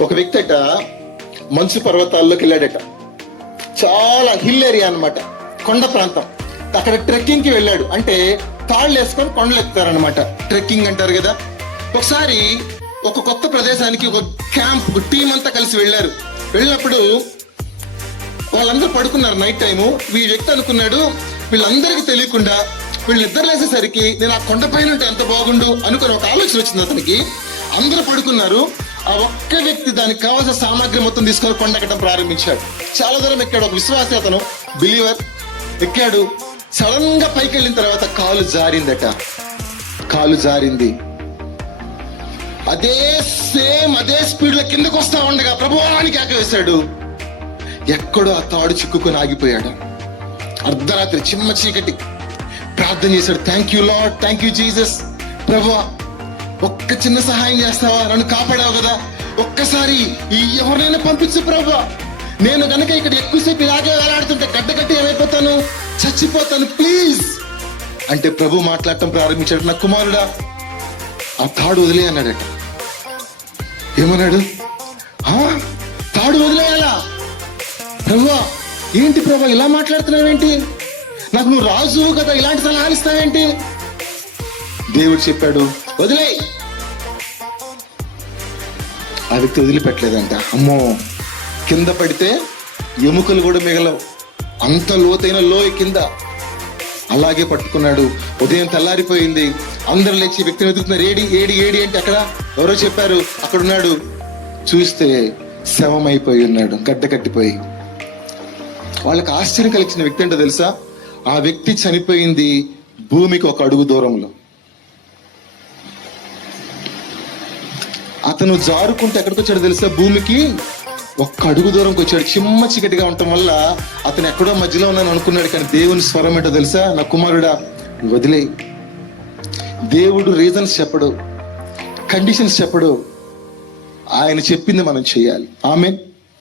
ఒక వ్యక్తి అట మంచు పర్వతాల్లోకి వెళ్ళాడట. చాలా హిల్ ఏరియా అన్నమాట కొండ ప్రాంతం. అక్కడ ట్రెక్కింగ్కి వెళ్ళాడు. అంటే తాళ్ళు వేసుకొని కొండలు ఎక్కుతారనమాట ట్రెక్కింగ్ అంటారు కదా. ఒకసారి ఒక కొత్త ప్రదేశానికి ఒక క్యాంప్ ఒక టీం అంతా కలిసి వెళ్ళారు. వెళ్ళినప్పుడు వాళ్ళందరూ పడుకున్నారు నైట్ టైము ఈ వ్యక్తి అనుకున్నాడు వీళ్ళందరికీ తెలియకుండా వీళ్ళిద్దరు లేసేసరికి నేను ఆ కొండ పైన ఉంటే ఎంత బాగుండు అనుకుని ఒక ఆలోచన వచ్చింది అతనికి. అందరూ పడుకున్నారు. ఆ ఒక్క వ్యక్తి దానికి కావాల్సిన సామాగ్రి మొత్తం తీసుకొని కొండ ప్రారంభించాడు. చాలా దూరం ఎక్కాడు ఒక విశ్వాసి అతను బిలీవర్ ఎక్కాడు. సడన్గా పైకి వెళ్ళిన తర్వాత కాలు జారిందట. కాలు జారింది. అదే సేమ్ అదే స్పీడ్లో కిందకు వస్తా ఉండగా ప్రభువానికి వేశాడు. ఎక్కడో ఆ తాడు చిక్కుకొని ఆగిపోయాడు. అర్ధరాత్రి చిమ్మ చీకటి. ప్రార్థన చేశాడు thank you lord thank you Jesus ప్రభు ఒక్క చిన్న సహాయం చేస్తావా? నన్ను కాపాడావు కదా. ఒక్కసారి ఈ ఎవరినైనా పంపించు ప్రభు నేను గనక ఇక్కడ ఎక్కువసేపు ఇలాగే వేలాడుతుంటే గడ్డ గట్టి ఏమైపోతాను? చచ్చిపోతాను ప్లీజ్. అంటే ప్రభు మాట్లాడటం ప్రారంభించాడు నా కుమారుడా. ఆ తాడు వదిలే అన్నాడట. ఏమన్నాడు? "ఆ? తాడు వదిలేయాలా? ప్రభువా ఏంటి ప్రభా ఇలా మాట్లాడుతున్నావేంటి? నాకు నువ్వు రాజు కదా ఇలాంటి సలహాలు ఇస్తావేంటి? దేవుడు చెప్పాడు వదిలే. ఆ వ్యక్తి వదిలిపెట్టలేదంట. అమ్మో కింద పడితే ఎముకలు కూడా మిగలవు. అంత లోతైన లోయ కింద. అలాగే పట్టుకున్నాడు. ఉదయం తెల్లారిపోయింది. అందరు లేచి వ్యక్తిని వెతుకుతున్నారు ఏడి ఏడి ఏడి అంటే అక్కడ? ఎవరో చెప్పారు. అక్కడ ఉన్నాడు చూస్తే శవమైపోయి అయిపోయి ఉన్నాడు. గడ్డ కట్టిపోయి. వాళ్ళకి ఆశ్చర్యం కలిగించిన వ్యక్తి ఏంటో తెలుసా? ఆ వ్యక్తి చనిపోయింది భూమికి ఒక అడుగు దూరంలో. అతను జారుకుంటే ఎక్కడికి వచ్చాడు తెలుసా భూమికి? ఒక్క అడుగు దూరంకి వచ్చాడు. చిమ్మ చీకటిగా ఉండటం వల్ల అతను ఎక్కడో మధ్యలో ఉన్నాను అనుకున్నాడు కానీ దేవుని స్వరం ఏంటో తెలుసా? నా కుమారుడా వదిలే దేవుడు రీజన్స్ చెప్పడు కండిషన్స్ చెప్పడు. ఆయన చెప్పింది మనం చేయాలి. ఆమెన్